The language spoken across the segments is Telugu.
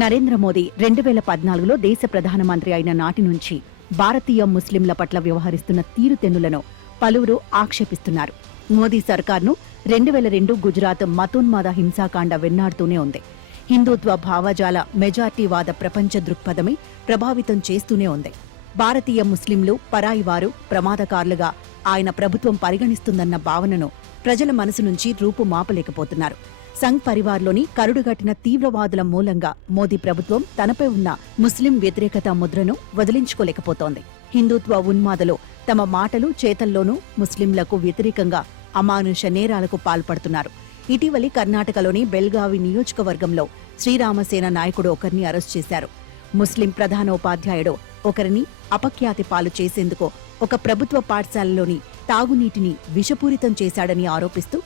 నరేంద్ర మోదీ 2014లో దేశ ప్రధానమంత్రి అయిన నాటి నుంచి భారతీయ ముస్లింల పట్ల వ్యవహరిస్తున్న తీరుతెన్నులను పలువురు ఆక్షేపిస్తున్నారు. మోదీ సర్కార్ను 2002 గుజరాత్ మతోన్మాద హింసాకాండ వెన్నాడుతూనే ఉంది. హిందూత్వ భావజాల మెజార్టీవాద ప్రపంచ దృక్పథమే ప్రభావితం చేస్తూనే ఉంది. భారతీయ ముస్లింలు పరాయివారు, ప్రమాదకారులుగా ఆయన ప్రభుత్వం పరిగణిస్తుందన్న భావనను ప్రజల మనసు నుంచి రూపుమాపలేకపోతున్నారు. సంఘ్ పరివార్లోని కరుడుగట్టిన తీవ్రవాదుల మూలంగా మోదీ ప్రభుత్వం తనపై ఉన్న ముస్లిం వ్యతిరేకత ముద్రను వదిలించుకోలేకపోతోంది. హిందూత్వ ఉన్మాదలో తమ మాటలు చేతల్లోనూ ముస్లింలకు వ్యతిరేకంగా అమానుష నేరాలకు పాల్పడుతున్నారు. ఇటీవలి కర్ణాటకలోని బెల్గావి నియోజకవర్గంలో శ్రీరామసేన నాయకుడు ఒకరిని అరెస్ట్ చేశారు. ముస్లిం ప్రధానోపాధ్యాయుడు ఒకరిని అపఖ్యాతి పాలు చేసేందుకు ఒక ప్రభుత్వ పాఠశాలలోని తాగునీటిని విషపూరితం చేశాడని ఆరోపిస్తూ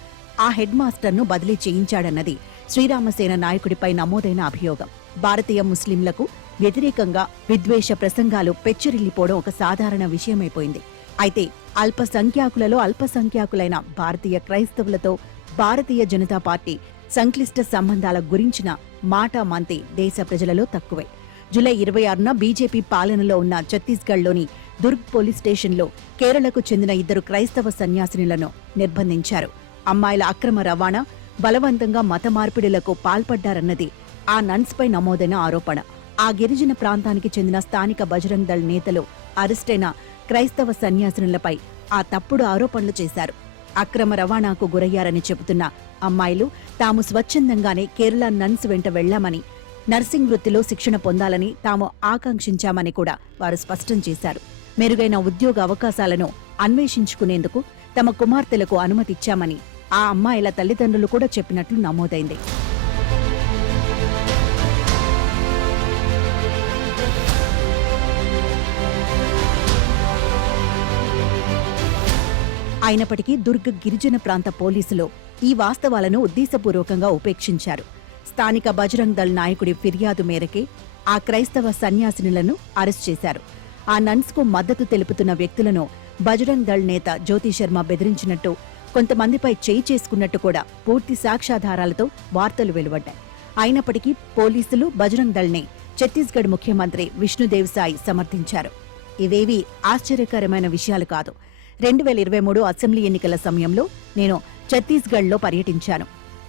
ఆ హెడ్ మాస్టర్ను బదిలీ చేయించాడన్నది శ్రీరామసేన నాయకుడిపై నమోదైన అభియోగం. భారతీయ ముస్లింలకు వ్యతిరేకంగా విద్వేష ప్రసంగాలు పెచ్చరిల్లిపోవడం ఒక సాధారణ విషయమైపోయింది. అయితే అల్పసంఖ్యాకులలో అల్పసంఖ్యాకులైన భారతీయ క్రైస్తవులతో భారతీయ జనతా పార్టీ సంక్లిష్ట సంబంధాల గురించిన మాటామంతి దేశ ప్రజలలో తక్కువే. జూలై 26న బీజేపీ పాలనలో ఉన్న ఛత్తీస్గఢ్లోని దుర్గ్ పోలీస్ స్టేషన్లో కేరళకు చెందిన 2 క్రైస్తవ సన్యాసినులను నిర్బంధించారు. అమ్మాయిల అక్రమ రవాణా, బలవంతంగా మత మార్పిడులకు పాల్పడ్డారన్నది ఆ నన్స్పై నమోదైన ఆరోపణ. ఆ గిరిజన ప్రాంతానికి చెందిన స్థానిక బజరంగ్ దళ్ నేతలు అరెస్టైన క్రైస్తవ సన్యాసినులపై ఆ తప్పుడు ఆరోపణలు చేశారు. అక్రమ రవాణాకు గురయ్యారని చెబుతున్న అమ్మాయిలు తాము స్వచ్ఛందంగానే కేరళ నన్స్ వెంట వెళ్లామని, నర్సింగ్ వృత్తిలో శిక్షణ పొందాలని తాము ఆకాంక్షించామని కూడా వారు స్పష్టం చేశారు. మెరుగైన ఉద్యోగ అవకాశాలను అన్వేషించుకునేందుకు తమ కుమార్తెలకు అనుమతిచ్చామని ఆ అమ్మాయిల తల్లిదండ్రులు కూడా చెప్పినట్లు నమోదైంది. అయినప్పటికీ దుర్గ్ గిరిజన ప్రాంత పోలీసులు ఈ వాస్తవాలను ఉద్దేశపూర్వకంగా ఉపేక్షించారు. స్థానిక బజరంగ్ దళ్ నాయకుడి ఫిర్యాదు మేరకే ఆ క్రైస్తవ సన్యాసినులను అరెస్ట్ చేశారు. ఆ నన్స్కు మద్దతు తెలుపుతున్న వ్యక్తులను బజరంగ్ దళ్ నేత జ్యోతి శర్మ బెదిరించినట్టు, కొంతమందిపై చేయి చేసుకున్నట్టు కూడా పూర్తి సాక్ష్యాధారాలతో వార్తలు వెలువడ్డాయి. అయినప్పటికీ పోలీసులు బజరంగ్ దళ్నే ఛత్తీస్గఢ్ ముఖ్యమంత్రి విష్ణుదేవ్ సాయ్ సమర్థించారు. ఇవేవీ ఆశ్చర్యకరమైన విషయాలు కాదు. 2023 అసెంబ్లీ ఎన్నికల సమయంలో నేను ఛత్తీస్గఢ్లో పర్యటించాను.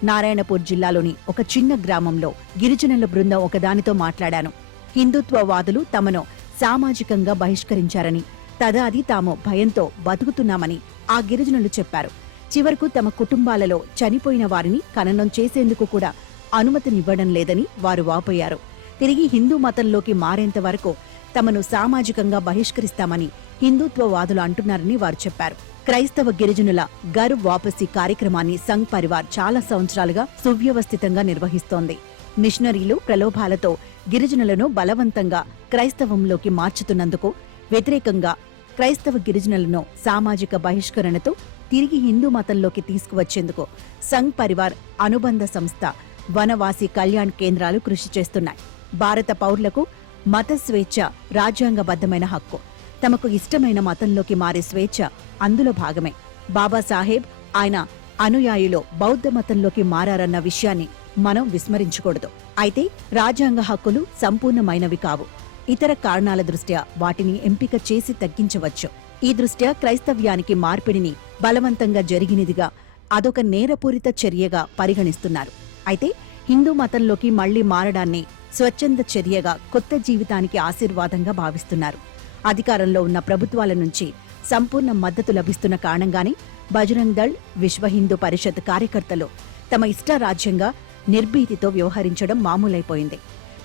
నారాయణపూర్ జిల్లాలోని ఒక చిన్న గ్రామంలో గిరిజనుల బృందం ఒకదానితో మాట్లాడాను. హిందుత్వవాదులు తమను సామాజికంగా బహిష్కరించారని, తదాది తాము భయంతో బతుకుతున్నామని ఆ గిరిజనులు చెప్పారు. చివరకు తమ కుటుంబాలలో చనిపోయిన వారిని ఖననం చేసేందుకు కూడా అనుమతినివ్వడం లేదని వారు వాపోయారు. తిరిగి హిందూ మతంలోకి మారేంత వరకు తమను సామాజికంగా బహిష్కరిస్తామని హిందుత్వవాదులు అంటున్నారని వారు చెప్పారు. క్రైస్తవ గిరిజనుల గర్ వాపసీ కార్యక్రమాన్ని సంఘ్ పరివార్ చాలా సంవత్సరాలుగా సువ్యవస్థితంగా నిర్వహిస్తోంది. మిషనరీలు ప్రలోభాలతో గిరిజనులను బలవంతంగా క్రైస్తవంలోకి మార్చుతున్నందుకు వ్యతిరేకంగా క్రైస్తవ గిరిజనులను సామాజిక బహిష్కరణతో తిరిగి హిందూ మతంలోకి తీసుకువచ్చేందుకు సంఘ్ పరివార్ అనుబంధ సంస్థ వనవాసి కళ్యాణ్ కేంద్రాలు కృషి చేస్తున్నాయి. భారత పౌరులకు మత స్వేచ్ఛ రాజ్యాంగబద్ధమైన హక్కు. తమకు ఇష్టమైన మతంలోకి మారే స్వేచ్ఛ అందులో భాగమే. బాబాసాహెబ్ ఆయన అనుయాయులు బౌద్ధ మతంలోకి మారారన్న విషయాన్ని మనం విస్మరించకూడదు. అయితే రాజ్యాంగ హక్కులు సంపూర్ణమైనవి కావు. ఇతర కారణాల దృష్ట్యా వాటిని ఎంపిక చేసి తగ్గించవచ్చు. ఈ దృష్ట్యా క్రైస్తవ్యానికి మార్పిడిని బలవంతంగా జరిగినదిగా, అదొక నేరపూరిత చర్యగా పరిగణిస్తున్నారు. అయితే హిందూ మతంలోకి మళ్లీ మారడాన్ని స్వచ్ఛంద చర్యగా, కొత్త జీవితానికి ఆశీర్వాదంగా భావిస్తున్నారు. అధికారంలో ఉన్న ప్రభుత్వాల నుంచి సంపూర్ణ మద్దతు లభిస్తున్న కారణంగానే బజరంగ్ దళ్, విశ్వ హిందూ పరిషత్ కార్యకర్తలు తమ ఇష్టారాజ్యంగా నిర్భీతితో వ్యవహరించడం మామూలైపోయింది.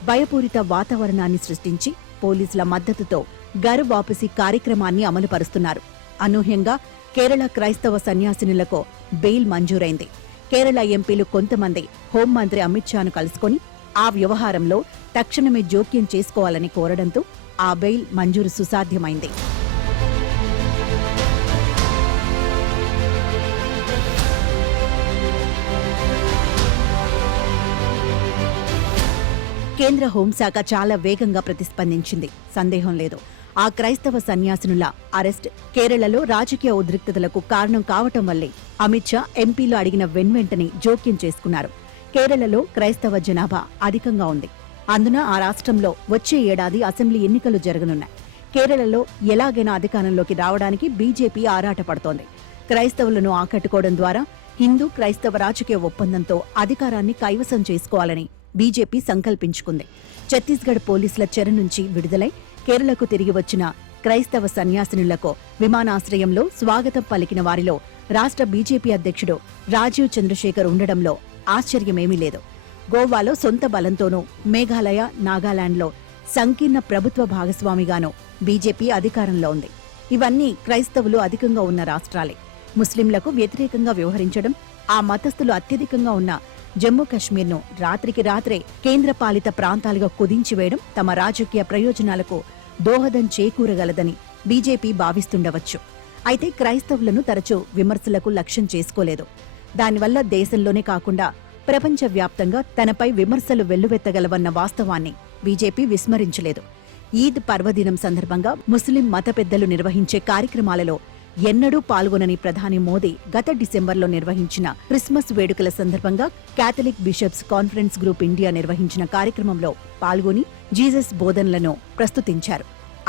భయపూరిత వాతావరణాన్ని సృష్టించి పోలీసుల మద్దతుతో గర్ వాపసీ కార్యక్రమాన్ని అమలుపరుస్తున్నారు. అనూహ్యంగా కేరళ క్రైస్తవ సన్యాసినులకు బెయిల్ మంజూరైంది. కేరళ ఎంపీలు కొంతమంది హోంమంత్రి అమిత్ షాను కలుసుకుని ఆ వ్యవహారంలో తక్షణమే జోక్యం చేసుకోవాలని కోరడంతో ఆ బెయిల్ మంజూరు సుసాధ్యమైంది. కేంద్ర హోంశాఖ చాలా వేగంగా ప్రతిస్పందించింది, సందేహం లేదు. ఆ క్రైస్తవ సన్యాసినుల అరెస్ట్ కేరళలో రాజకీయ ఉద్రిక్తతలకు కారణం కావటం వల్లే అమిత్ షా ఎంపీలు అడిగిన వెంటనే జోక్యం చేసుకున్నారు. కేరళలో క్రైస్తవ జనాభా అధికంగా ఉంది. అందున ఆ రాష్ట్రంలో వచ్చే ఏడాది అసెంబ్లీ ఎన్నికలు జరగనున్నాయి. కేరళలో ఎలాగైనా అధికారంలోకి రావడానికి బీజేపీ ఆరాటపడుతోంది. క్రైస్తవులను ఆకట్టుకోవడం ద్వారా హిందూ క్రైస్తవ రాజకీయ ఒప్పందంతో అధికారాన్ని కైవసం చేసుకోవాలని బీజేపీ సంకల్పించుకుంది. ఛత్తీస్గఢ్ పోలీసుల చెర నుంచి విడుదలై కేరళకు తిరిగి వచ్చిన క్రైస్తవ సన్యాసినులకు విమానాశ్రయంలో స్వాగతం పలికిన వారిలో రాష్ట్ర బీజేపీ అధ్యక్షుడు రాజీవ్ చంద్రశేఖర్ ఉండడంలో ఆశ్చర్యమేమీ లేదు. గోవాలో సొంత బలంతోనూ, మేఘాలయ, నాగాలాండ్లో సంకీర్ణ ప్రభుత్వ భాగస్వామిగానూ బీజేపీ అధికారంలో ఉంది. ఇవన్నీ క్రైస్తవులు అధికంగా ఉన్న రాష్ట్రాలే. ముస్లింలకు వ్యతిరేకంగా వ్యవహరించడం, ఆ మతస్థులు అత్యధికంగా ఉన్న జమ్మూ కశ్మీర్ను రాత్రికి రాత్రే కేంద్రపాలిత ప్రాంతాలుగా కుదించివేయడం తమ రాజకీయ ప్రయోజనాలకు దోహదం చేకూరగలదని బీజేపీ భావిస్తుండవచ్చు. అయితే క్రైస్తవులను తరచూ విమర్శలకు లక్ష్యం చేసుకోలేదు. దానివల్ల దేశంలోనే కాకుండా ప్రపంచవ్యాప్తంగా తనపై విమర్శలు వెల్లువెత్తగలవన్న వాస్తవాన్ని బీజేపీ విస్మరించలేదు. ఈద్ పర్వదినం సందర్భంగా ముస్లిం మత పెద్దలు నిర్వహించే కార్యక్రమాలలో ఎన్నడూ పాల్గొనని ప్రధాని మోదీ గత డిసెంబర్లో నిర్వహించిన క్రిస్మస్ వేడుకల సందర్భంగా Catholic bishops conference group India నిర్వహించిన కార్యక్రమంలో పాల్గొని జీసస్ బోధనలను ప్రస్తుతించారు.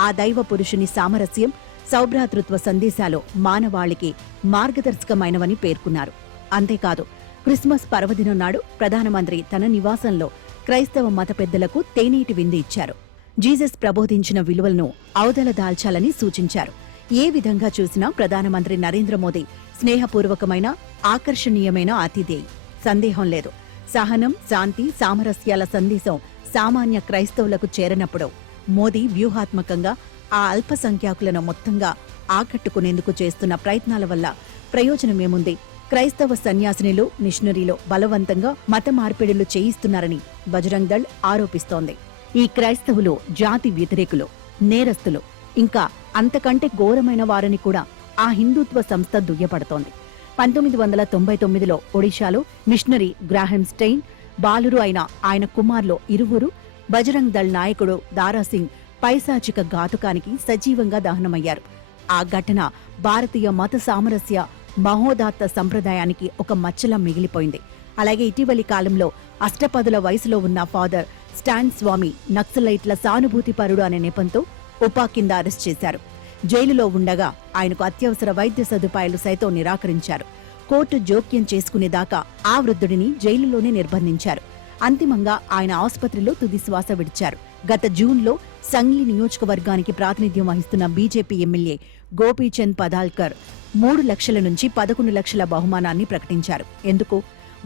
ఆ దైవ పురుషుని సామరస్యం, సౌభ్రాతృత్వ సందేశాలు మానవాళికి మార్గదర్శకమైనవని పేర్కొన్నారు. అంతేకాదు, క్రిస్మస్ పర్వదినం నాడు ప్రధానమంత్రి తన నివాసంలో క్రైస్తవ మత పెద్దలకు తేనీటి విందు ఇచ్చారు. జీసస్ ప్రబోధించిన విలువలను అవతల దాల్చాలని సూచించారు. ఏ విధంగా చూసినా ప్రధానమంత్రి నరేంద్ర మోదీ స్నేహపూర్వకమైన, ఆకర్షణీయమైన అతిథేయి. సందేహం లేదు. సహనం, శాంతి, సామరస్యాల సందేశం సామాన్య క్రైస్తవులకు చేరనప్పుడు మోదీ వ్యూహాత్మకంగా ఆ అల్పసంఖ్యాకులను మొత్తంగా ఆకట్టుకునేందుకు చేస్తున్న ప్రయత్నాల వల్ల ప్రయోజనమేముంది? క్రైస్తవ సన్యాసినులు, మిషనరీలు బలవంతంగా మత మార్పిడులు చేయిస్తున్నారని బజరంగ్ దళ్ ఆరోపిస్తోంది. ఈ క్రైస్తవులు జాతి వ్యతిరేకులు, నేరస్తులు, ఇంకా అంతకంటే ఘోరమైన వారని కూడా ఆ హిందుత్వ సంస్థ దుయ్యపడుతోంది. 1999లో ఒడిశాలో మిషనరీ గ్రాహం స్టెయిన్, బాలురు అయిన ఆయన కుమార్లో ఇరువురు బజరంగ్ దళ్ నాయకుడు దారాసింగ్ పైశాచిక ఘాతుకానికి సజీవంగా దహనమయ్యారు. ఆ ఘటన భారతీయ మత సామరస్య మహోదాత్త సంప్రదాయానికి ఒక మచ్చలా మిగిలిపోయింది. అలాగే ఇటీవలి కాలంలో అష్టపదుల వయసులో ఉన్న ఫాదర్ స్టాన్ స్వామి నక్సలైట్ల సానుభూతిపరుడు అనే నెపంతో ఉపా కింద అరెస్ట్ చేశారు. జైలులో ఉండగా ఆయనకు అత్యవసర వైద్య సదుపాయాలు సైతం నిరాకరించారు. కోర్టు జోక్యం చేసుకునేదాకా ఆ వృద్ధుడిని జైలులోనే నిర్బంధించారు. అంతిమంగా ఆయన ఆసుపత్రిలో తుది శ్వాస విడిచారు. గత జూన్లో సంగ్లీ నియోజకవర్గానికి ప్రాతినిధ్యం వహిస్తున్న బీజేపీ ఎమ్మెల్యే గోపీచంద్ పదాల్కర్ 3 లక్షల నుంచి 11 లక్షల బహుమానాన్ని ప్రకటించారు. ఎందుకు?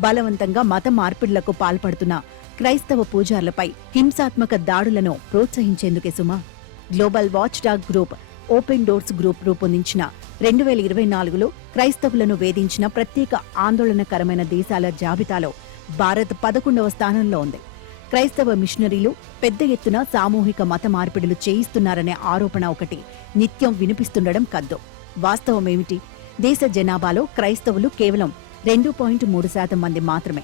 బలవంతంగా మత మార్పిడులకు పాల్పడుతున్న క్రైస్తవ పూజార్లపై హింసాత్మక దాడులను ప్రోత్సహించేందుకే సుమా. Global watchdog group, open doors group రూపొందించిన 2024లో క్రైస్తవులను వేధించిన ప్రత్యేక ఆందోళనకరమైన దేశాల జాబితాలో భారత్ 11వ స్థానంలో ఉంది. క్రైస్తవ మిషనరీలు పెద్ద ఎత్తున సామూహిక మత మార్పిడులు చేయిస్తున్నారనే ఆరోపణ ఒకటి నిత్యం వినిపిస్తుండడం కద్దు. వాస్తవమేమిటి? దేశ జనాభాలో క్రైస్తవులు కేవలం 2.3% మంది మాత్రమే.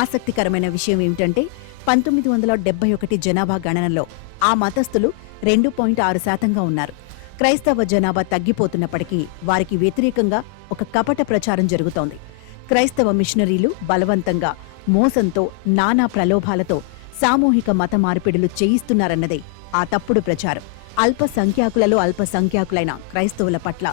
ఆసక్తికరమైన విషయం ఏమిటంటే 1971 జనాభా గణనలో ఆ మతస్థులు 2.6%గా ఉన్నారు. క్రైస్తవ జనాభా తగ్గిపోతున్నప్పటికీ వారికి వ్యతిరేకంగా ఒక కపట ప్రచారం జరుగుతోంది. క్రైస్తవ మిషనరీలు బలవంతంగా, మోసంతో, నానా ప్రలోభాలతో సామూహిక మత మార్పిడులు చేయిస్తున్నారన్నదే ఆ తప్పుడు ప్రచారం. అల్పసంఖ్యాకులలో అల్పసంఖ్యాకులైన క్రైస్తవుల పట్ల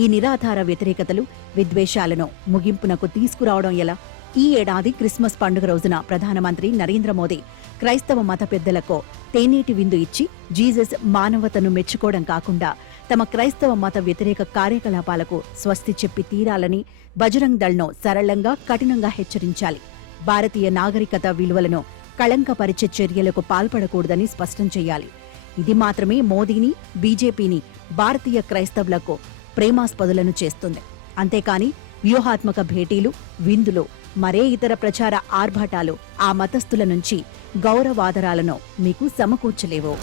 ఈ నిరాధార వ్యతిరేకతలు, విద్వేషాలను ముగింపునకు తీసుకురావడం ఎలా? ఈ ఏడాది క్రిస్మస్ పండుగ రోజున ప్రధానమంత్రి నరేంద్ర మోదీ క్రైస్తవ మత పెద్దలకు తేనీటి విందు ఇచ్చి జీసస్ మానవతను మెచ్చుకోవడం కాకుండా తమ క్రైస్తవ మత వ్యతిరేక కార్యకలాపాలకు స్వస్తి చెప్పి తీరాలని బజరంగ్ దళ్ను సరళంగా, కఠినంగా హెచ్చరించాలి. భారతీయ నాగరికత విలువలను కళంకపరిచే చర్యలకు పాల్పడకూడదని స్పష్టం చేయాలి. ఇది మాత్రమే మోదీని, బీజేపీని భారతీయ క్రైస్తవులకు ప్రేమాస్పదులను చేస్తుంది. అంతేకాని వ్యూహాత్మక భేటీలు, విందులు, మరే ఇతర ప్రచార ఆర్భాటాలు ఆ మతస్థుల నుంచి గౌరవాదరాలను మీకు సమకూర్చలేవు.